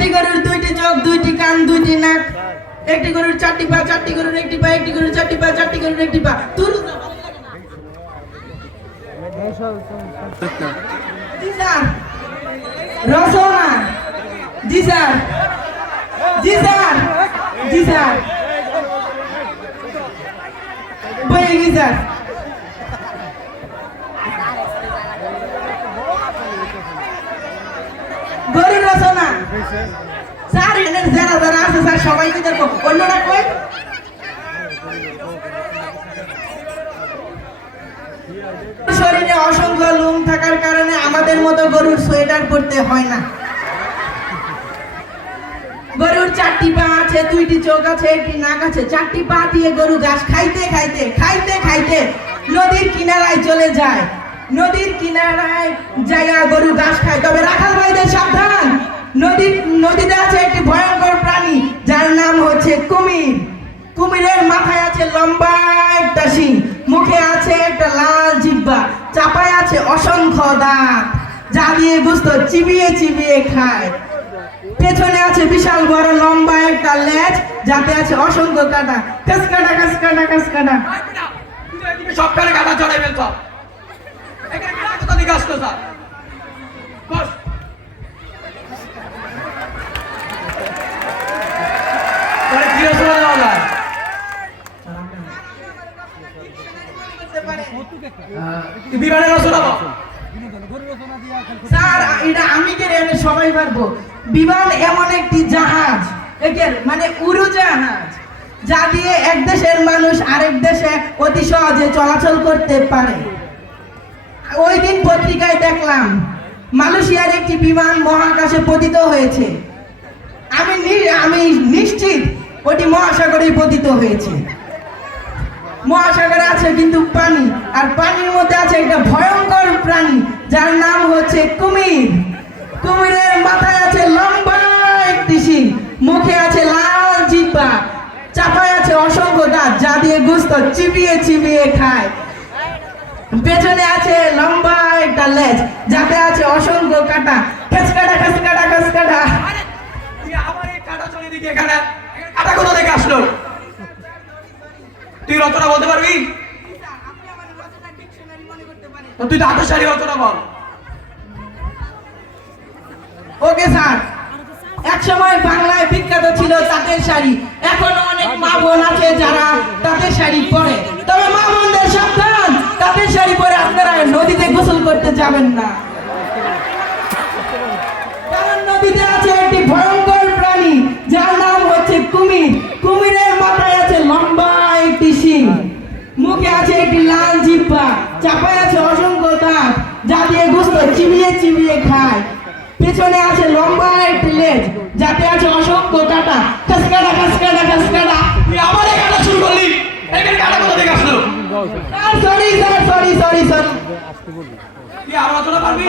একটি গরুর দুইটি চোখ, দুইটি কান, দুইটি নাক। একটি গরুর চারটি পা, চারটি গরুর একটি পা, একটি গরুর চারটি পা, চারটি গরুর একটি পা। জি স্যার। রসনা। জি স্যার। জি স্যার। জি স্যার। বলে গি স্যার। গরুর রসনা স্যার, এদের যারা যারা আছে স্যার সবাইকে দেখো, অন্যরা কই? শরীরে অসংখ্য লোম থাকার কারণে আমাদের মতো গরুর সোয়েটার পরতে হয় না। গরুর চারটি পা আছে, দুইটি চোখ আছে, একটি নাক আছে। চারটি পা দিয়ে গরু ঘাস খাইতে খাইতে খাইতে খাইতে নদীর কিনারায় চলে যায়। নদীর কিনারায় জায়গা গরু ঘাস খায়। তবে রাখাল ভাইদের সাবধান, নদীতে আছে একটি ভয়ঙ্কর প্রাণী যার নাম হচ্ছে কুমির। কুমিরের মাথায় আছে লম্বা একটা শিং, মুখে আছে একটা লাল জিহ্বা, চাপায় আছে অসংখ্য দাঁত যা দিয়ে গোশত চিবিয়ে চিবিয়ে খায়। পেছনে আছে বিশাল বড় লম্বা একটা লেজ যাতে আছে অসংখ্য কাঁটা। কাসকাটা কাসকাটা কাসকাটা। সব কানে কাটা চড়াই ফেলছ। এখানে কি রাখো দিকে আসতো স্যার? বস। তাহলে কি রসনা দেওয়া যায়? বিমানের রসনা দাও। স্যার এটা আমি কে রে, সবাই পারবো। বিমান এমন একটি জাহাজ, মানে উড়োজাহাজ, যা দিয়ে এক দেশের মানুষ আরেক দেশে অতি সহজে চলাচল করতে পারে। ওই দিন পত্রিকায় দেখলাম মালয়েশিয়ার একটি বিমান মহাকাশে পতিত হয়েছে। আমি নিশ্চিত ওটি মহাসাগরে পতিত হয়েছে। মহাসাগরে আছে কিন্তু পানি, আর পানির মধ্যে আছে একটা ভয়ঙ্কর প্রাণী যার নাম হচ্ছে কুমির। কুমিরের মাথায় আছে লম্বা একটি শিং, মুখে আছে লাল জিহ্বা, চাপায় আছে অসংখ্য দাঁত যা দিয়ে গোশত চিবিয়ে চিবিয়ে খায়। পেছনে আছে লম্বা একটা লেজ যাতে আছে অসংখ্য কাঁটা। কাসকাটা কাসকাটা কাসকাটা। তুই আমার এই কাটা চলে দিকে এখানে কাটা কোথা থেকে আসলো? তুই রচনা বলতে পারবি? তুই তো হাতের শাড়ি রচনা বল। Okay sir. এক সময় বাংলায় বিখ্যাত ছিল তাঁতের শাড়ি। এখনো অনেক মা বোন আছে যারা তাঁতের শাড়ি পরে। তবে মা বোনদের সাবধান, তাঁতের শাড়ি পরে আপনারা নদীতে গোসল করতে যাবেন না, কারণ নদীতে আছে একটি ভয়ঙ্কর প্রাণী যার নাম হচ্ছে কুমির। কুমিরের মাথায় আছে লম্বা একটি শিং, মুখে আছে একটি লাল জিহ্বা, চাপায় আছে অসংখ্য দাঁত যা দিয়ে গোশত চিবিয়ে চিবিয়ে খায়। পেছনে আছে লম্বা একটি লেজ যাতে আছে অসংখ্য কাঁটা। কাসকাটা কাসকাটা কাসকাটা। তুই আমার এই কাটা শুরু করলি, এখানে কাটা কোথা থেকে আসলো? Sorry sir, sorry sorry sorry. তুই আর রচনা পারবি?